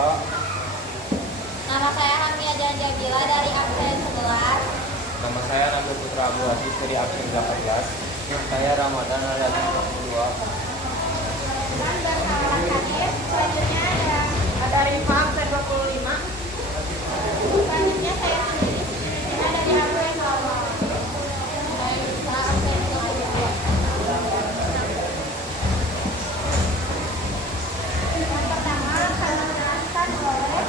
Bro. Nama saya Hamia Janjabila dari absen 11. Nama saya Nabil Putra Abu Aziz dari absen 18. Saya Ramadan dari absen 22. Dan bersalah hadir. Selanjutnya ada Rifa absen 25. Selanjutnya saya sendiri. Ini ada di absen 0. Saya Risa absen 22. Yang pertama akan menjelaskan oleh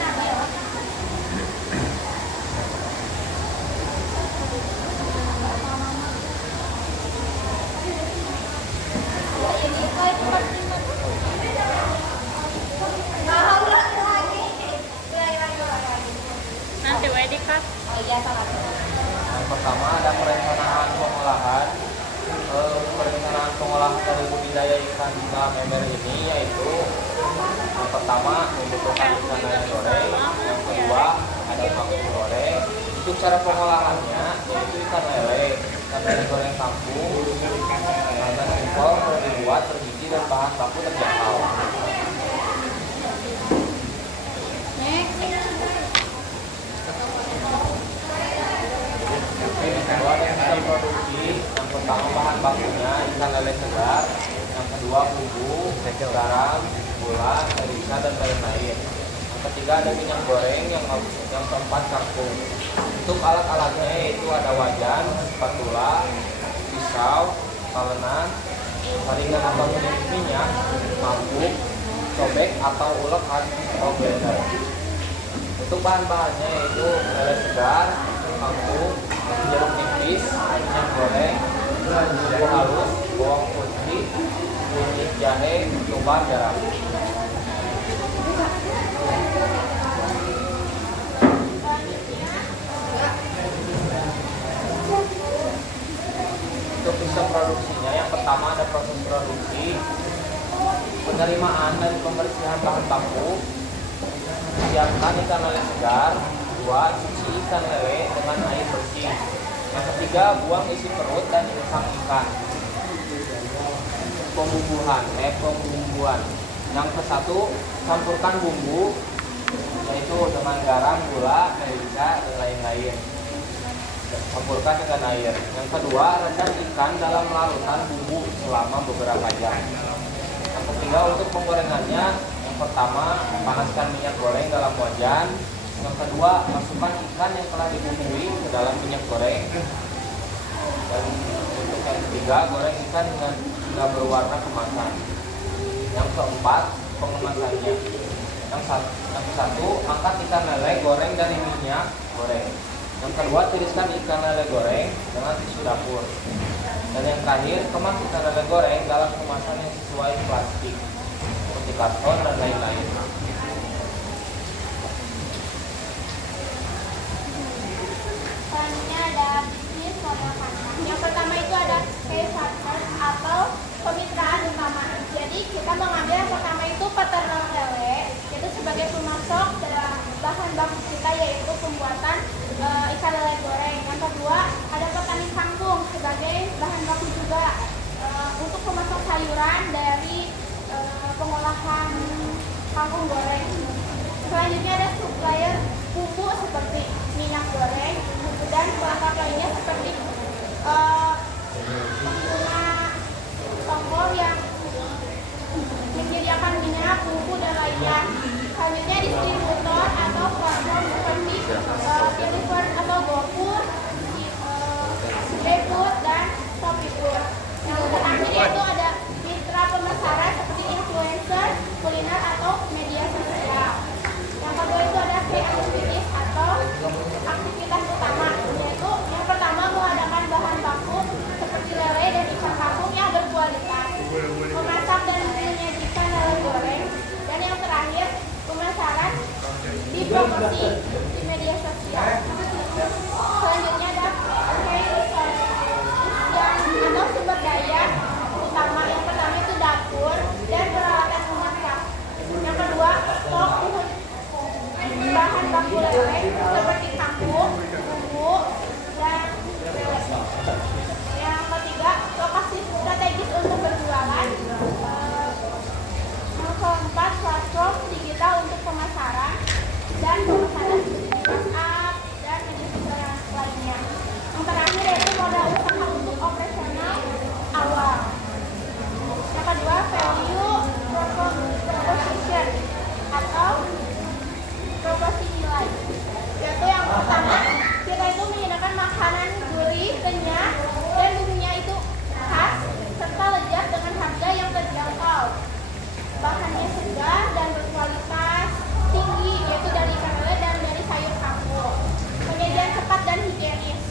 Nabil. Ini saya cepat Nanti wedi cut. Oh iya, sama. Yang pertama ada perencanaan pengolahan. Perencanaan pengolahan dari budidaya ikan memer ini yaitu yang pertama membutuhkan ikan lele goreng, yang kedua ada kangkung goreng. Untuk cara pengolahannya yaitu ikan lele goreng kampung, sangat simpel, mudah dibuat, tergizi dan bahan baku terjangkau. Kedua ada sistem produksi. Yang pertama bahan bakunya ikan lele segar, yang kedua bumbu, garam, gula, merica dan lain-lain. Yang ketiga ada minyak goreng, yang keempat kangkung. Untuk alat-alatnya yaitu ada wajan, spatula, pisau, talenan, saringan atau minyak, mangkuk, cobek atau ulek atau blender. Untuk bahan-bahannya yaitu lele segar, kangkung, jeruk nipis, minyak goreng, bumbu halus, bawang putih, kunyit jahe, ketumbar, garam. Untuk sistem produksinya, yang pertama ada proses produksi, penerimaan dan pembersihan bahan baku, siapkan ikan lele segar, dua, cuci ikan lele dengan air bersih, yang ketiga buang isi perut dan insang ikan. Pembumbuan, yang ke satu campurkan bumbu yaitu dengan garam, gula, merica dan lain-lain. Campurkan dengan air. Yang kedua, rendam ikan dalam larutan bumbu selama beberapa jam. Yang ketiga, untuk penggorengannya, yang pertama, panaskan minyak goreng dalam wajan. Yang kedua, masukkan ikan yang telah dibumbui ke dalam minyak goreng. Dan untuk yang ketiga, goreng ikan hingga berwarna kemasan. Yang keempat, pengemasannya. Yang satu, angkat ikan lele goreng dari minyak goreng. Yang kedua, tiriskan ikan lele goreng dengan tisu dapur. Dan yang terakhir, kemas ikan lele goreng dalam kemasan yang sesuai plastik, seperti karton dan lain-lain. Selanjutnya ada bisnis model kandang. Yang pertama itu ada case partners atau kemitraan utama. Jadi kita mengambil yang pertama itu peternak lele, yaitu sebagai pemasok dalam bahan baku kita yaitu pembuatan ikan lele goreng. Yang kedua ada petani kangkung sebagai bahan baku juga untuk pemasok sayuran dari pengolahan kangkung goreng. Selanjutnya ada supplier bumbu seperti minyak goreng, bumbu dan pelengkap lainnya seperti pengguna toko yang menyediakan minyak, bumbu dan lainnya. Selanjutnya distributor atau platform seperti Deliver atau GoFood, GrabFood dan ShopeeFood. Yang terakhir yaitu ada mitra pemasaran seperti influencer, kuliner atau media sosial. Yang kedua itu ada key activities atau aktivitas utama, yaitu yang pertama mengadakan bahan baku seperti lele dan ikan kampung yang berkualitas, memasak dan menyajikan lele goreng, dan yang terakhir pemasaran di promosi di media sosial. Selanjutnya ada key atau sumber daya utama. Yang pertama itu dapur dan peralatan memasak. Yang kedua stok bahan baku lele seperti kangkung, bumbu, dan lele. Yang ketiga lokasi strategis untuk berjualan. bahannya segar dan berkualitas tinggi, yaitu dari ikan lele dan dari sayur kangkung. Penyajian cepat dan higienis,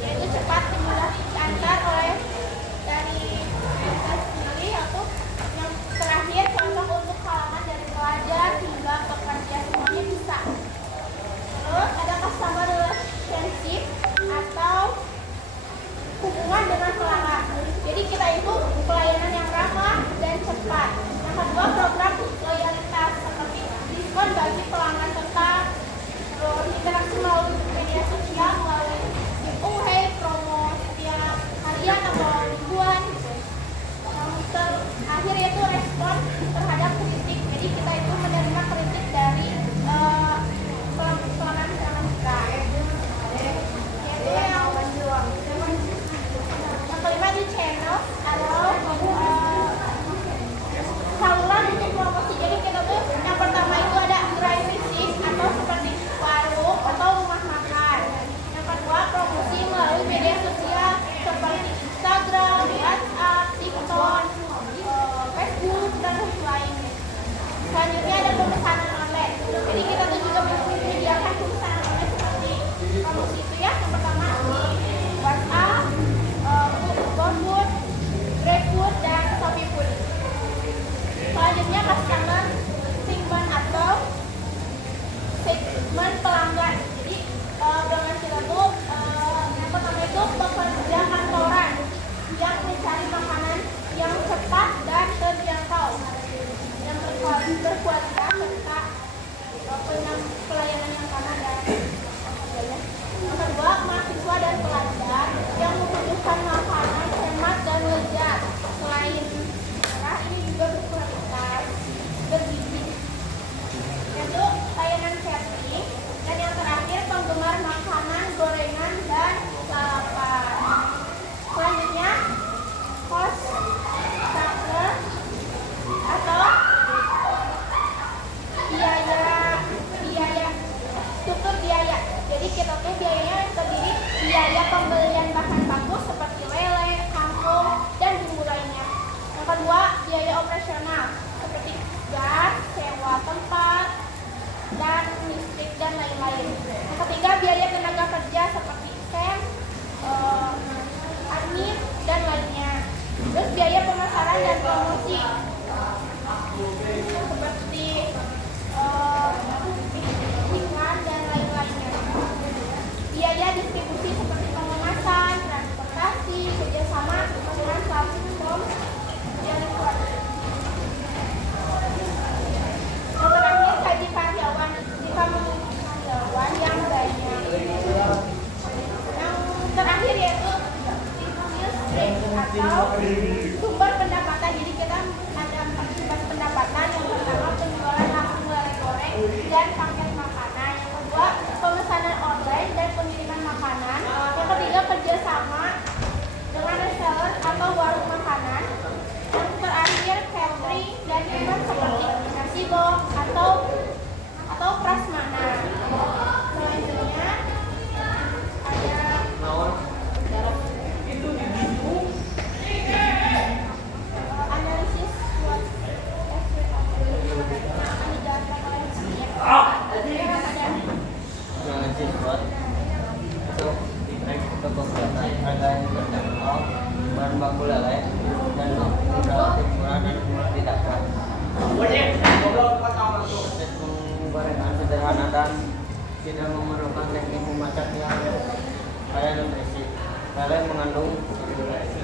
yaitu cepat dan mudah diantar oleh dari kita sendiri, atau yang terakhir cocok untuk kalangan dari pelajar hingga pekerja, semuanya bisa. Terus ada customer relationship atau hubungan dengan pelanggan. Jadi kita itu pelayanan yang ramah dan cepat. Yang kedua, program loyalitas seperti diskon bagi pelanggan tetap, terus interaksi melalui media sosial melalui giveaway, promo setiap harian atau mingguan gitu. Yang terakhir yaitu respon terhadap kritik. Jadi kita itu menerima kritik dari pelanggan kita. Yaitu yang kelima di channel atau saluran untuk promosi. Jadi kita tuh yang pertama itu ada dry visit atau seperti warung atau rumah makan. Yang kedua, promosi melalui media sosial seperti Instagram, WhatsApp, TikTok, Facebook, dan lainnya. Selanjutnya ada pemesanan online. Jadi kita tuh juga menyediakan pemesanan online seperti promosi itu ya. Yang pertama di WhatsApp, GoFood, GrabFood, dan ShopeeFood. Selanjutnya customer segment atau segmen pelanggan. Jadi pelanggan kita tuh yang pertama itu pekerja kantoran yang mencari makanan yang cepat dan terjangkau, yang berkualitas serta pelayanan yang ramah dan harganya. Yang kedua, mahasiswa dan pelajar yang membutuhkan makanan hemat dan lezat. Selain murah, ini juga berkualitas, bergizi. Yaitu layanan catering. Dan yang terakhir, penggemar makanan gorengan dan lalapan. Selanjutnya, host starter atau struktur biaya. Jadi kita tuh biayanya terdiri biaya pembelian bahan baku seperti lele, kangkung, dan bumbu lainnya. Yang kedua, biaya operasional seperti gas, sewa tempat, dan listrik, dan lain-lain. Yang ketiga, biaya tenaga kerja seperti SEM, admin, dan lainnya. Terus biaya pemasaran dan promosi seperti iklan dan lain-lainnya. Biaya distribusi seperti pengemasan, transportasi, kerjasama dengan platform yang dibuat. Yang terakhir, gaji karyawan. Jika memiliki karyawan yang banyak. Yang terakhir yaitu atau sumber pendapatan. Jadi kita ada 4 sumber pendapatan. Yang pertama, penjualan langsung lele goreng dan paket makanan. Yang kedua, pemesanan online dan pengiriman makanan. Yang ketiga, kerjasama dengan reseller atau warung makanan. Yang terakhir, catering dan event seperti nasi box atau prasmanan. Selanjutnya ada analisis SWOT akan dijalankan oleh Analisis SWOT itu track keberatan harga yang terjangkau, bahan baku lele, dan relatif murah dan murah tidak keras. Proses penggorengan sederhana dan tidak memerlukan teknik memasak yang kaya nutrisi. Lele mengandung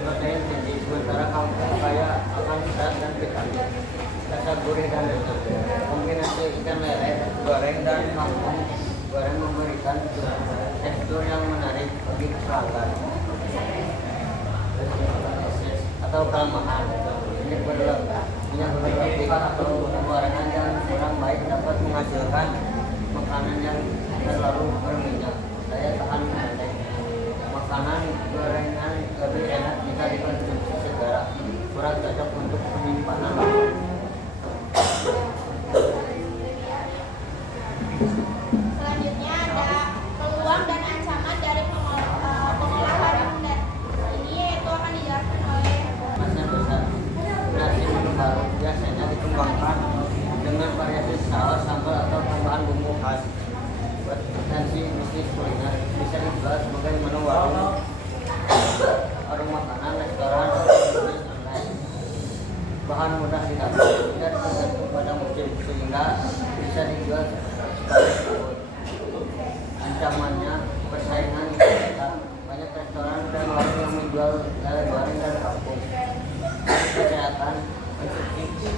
protein tinggi, sementara kangkung kaya akan zat dan vitamin. Rasa gurih dan lezat. Kombinasi ikan lele goreng dan kangkung goreng memberikan tekstur yang menarik bagi pelanggan. Atau kelemahan, ini minyak berlebih atau gorengan yang kurang baik dapat menghasilkan makanan yang terlalu berminyak, daya tahan pendek. Makanan gorengan lebih enak jika dikonsumsi segera, kurang cocok untuk penyimpanan lama. selanjutnya ada peluang dan ancaman dari pengolahan rendah. Ini yaitu akan dijelaskan oleh Masnya besar. Nasi menu baru biasanya dikembangkan dengan variasi saus, sambal, atau tambahan bumbu khas. Potensi bisnis kuliner bisa dijual sebagai menu warung makanan, restoran, atau bisnis online. Bahan mudah didapat, tidak tergantung pada musim, sehingga bisa dijual sebagai food. Ancamannya persaingan yang banyak restoran dan warung yang menjual lele goreng dan kampung. Kesehatan, konsumsi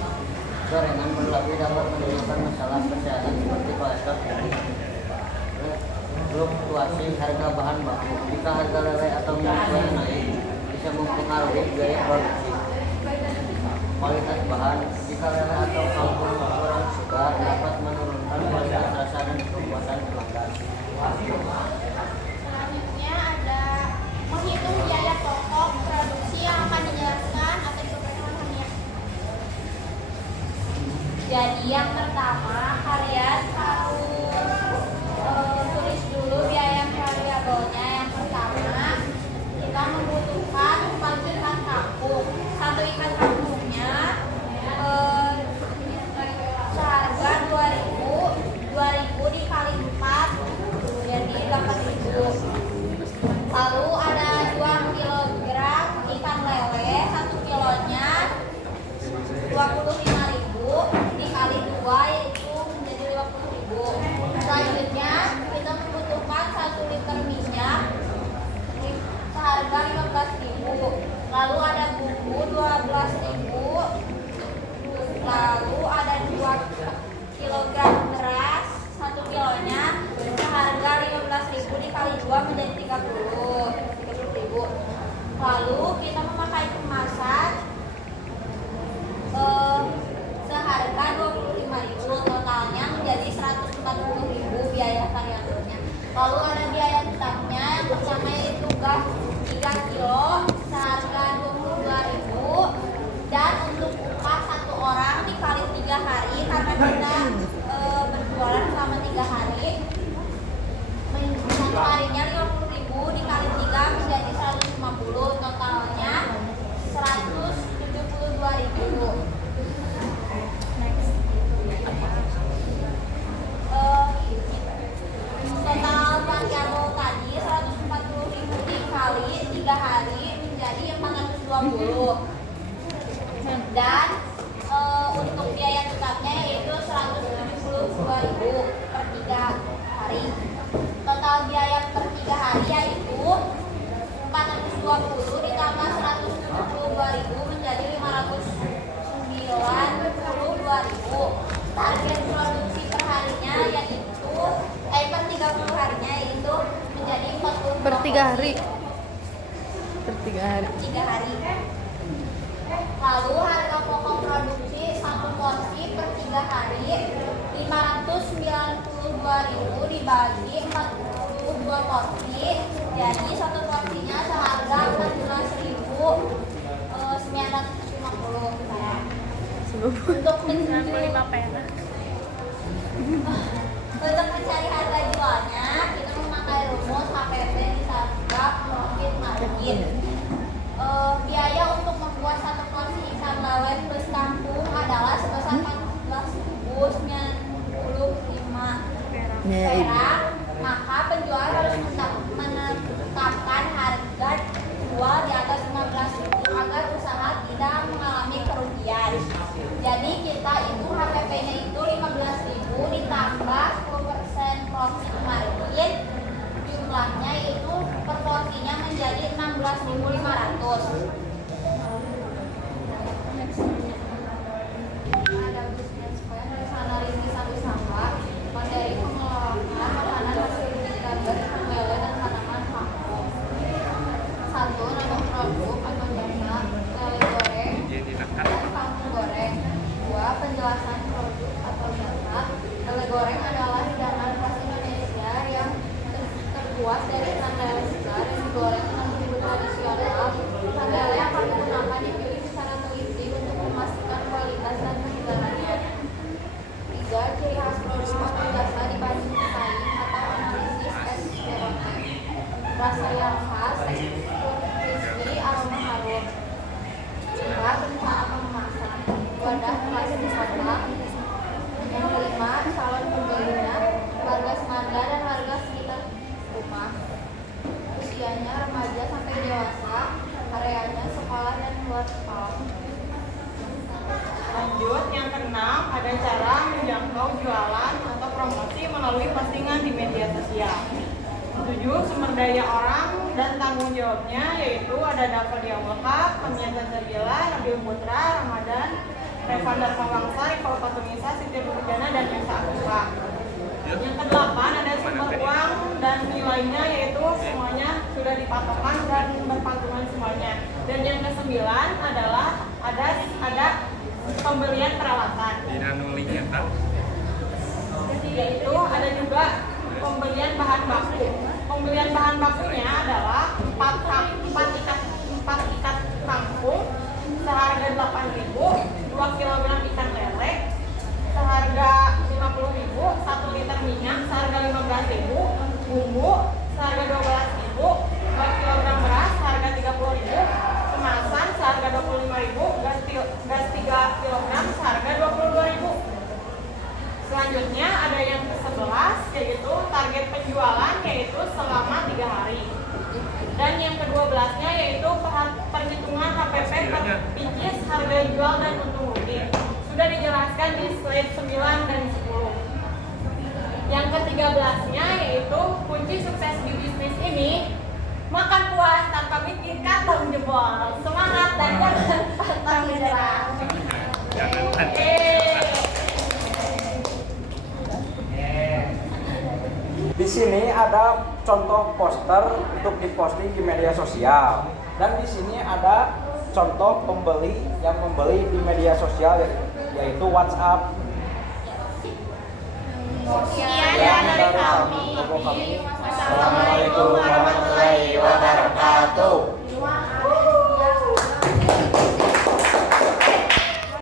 gorengan berlebih dapat menimbulkan masalah kesehatan seperti kolesterol tinggi. Fluktuasi harga bahan baku. Jika harga lele atau minyak goreng naik, bisa mempengaruhi biaya produksi. Kualitas bahan. Jika lele atau kampung kurang segar, dapat menurunkan kualitas rasa dan kepuasan pelanggan. Selanjutnya ada menghitung biaya pokok produksi yang akan dijelaskan atau diperkenalkan ya. Jadi yang pertama kalian harus tulis dulu biaya variabelnya. Yang pertama kita membutuhkan 4 ikan kampung. Satu ikan kampungnya seharga 2.000 dikali 4 jadi 8.000. Lalu ada 2 kg ikan lele, 1 kilonya 25.000 dikali 2 yaitu menjadi 50.000. Selanjutnya kita membutuhkan 1 liter minyak seharga 15.000. Lalu ada bumbu 12.000. Lalu ada 2 kg beras, 1 kilonya seharga 15.000 dikali 2 menjadi 30.000. Lalu kita memakai kemasan seharga 25.000, totalnya menjadi 140.000 biaya variabelnya. Lalu ada biaya tetapnya, yang pertama yaitu gas 3 kilo seharga 22.000, dan untuk upah 1 orang dikali 3 hari karena kita berjualan selama 3 hari. Satu harinya 50.000 dikali 3 menjadi 150, totalnya 172.000. Total variabel tadi 140.000 dikali 3 hari menjadi 420. Dan untuk biaya tetapnya yaitu 172.000 per 3 hari. Total biaya per 3 hari yaitu 420 ditambah 172.000 menjadi 592.000. Target produksi per harinya yaitu per 30 harinya yaitu menjadi 40 per 3 hari. Per 3 hari. 3 hari. Lalu harga pokok produksi 1 porsi per 3 hari 592.000 dibagi 42 porsi, jadi 1 porsinya seharga 14.950. Untuk mencari harga jualnya kita memakai rumus HPP ditambah profit margin. Biaya untuk membuat 1 porsi ikan lele plus kangkung adalah sebesar 14.095 perak. Maka penjual harus menetapkan harga jual di atas 15.000 agar usaha tidak mengalami kerugian. Jadi kita itu HPP-nya itu 15.000 ditambah 10% profit margin, jumlahnya itu per porsinya menjadi 16.500. Ada bisnis plan dari sana rintisan usaha materi pengelolaan makanan hasil gambar lele dan tanaman pangan. 1. Nama produk atau jasa lele goreng dan kangkung goreng. 2. Penjelasan produk atau jasa lele goreng adalah hidangan khas Indonesia yang terbuat dari ikan lele segar yang digoreng dengan bumbu tradisional. Ikan lele akan menggunakan dipilih secara teliti untuk memastikan kualitas dan kesegarannya. 3. Ciri khas produk atau jasa dibanding pesaing atau analisis SPOT. Rasa yang khas, crispy, aroma harum. 4. Rencana pemasaran. Wadah plastik kotak atau jualan atau promosi melalui postingan di media sosial. 7. Sumber daya orang dan tanggung jawabnya yaitu ada Dafadia Mulhaq, Kamian Zanzabila, Nabil Putra, Ramadan, Revan Darmawangsa, Rifal Fatumisa, Siti Nurjana, dan Esa Afifa. Yang ke-8 ada sumber uang dan nilainya yaitu semuanya sudah dipatokan dan berpatungan semuanya. Dan yang ke-9 adalah ada pembelian peralatan. Yaitu ada juga pembelian bahan baku. Pembelian bahan bakunya adalah 4 ikat kangkung seharga 8.000, 2 kg ikan lele seharga 50.000, 1 liter minyak seharga 15.000, bumbu seharga 12.000, 2 kg beras seharga 30.000, kemasan seharga 25.000, gas 3 kg seharga 22.000. Selanjutnya ada yang ke-11 yaitu target penjualan yaitu selama 3 hari. Dan yang ke-12-nya yaitu perhitungan HPP per pieces, harga jual dan untung rugi. Sudah dijelaskan di slide 9 dan 10. Yang ke-13-nya yaitu kunci sukses di bisnis ini makan puas tanpa mikir kantong jebol. Semangat dan jangan pantang menyerah. Di sini ada contoh poster untuk diposting di media sosial, dan di sini ada contoh pembeli yang membeli di media sosial yaitu WhatsApp. Sekian dari kami. Assalamualaikum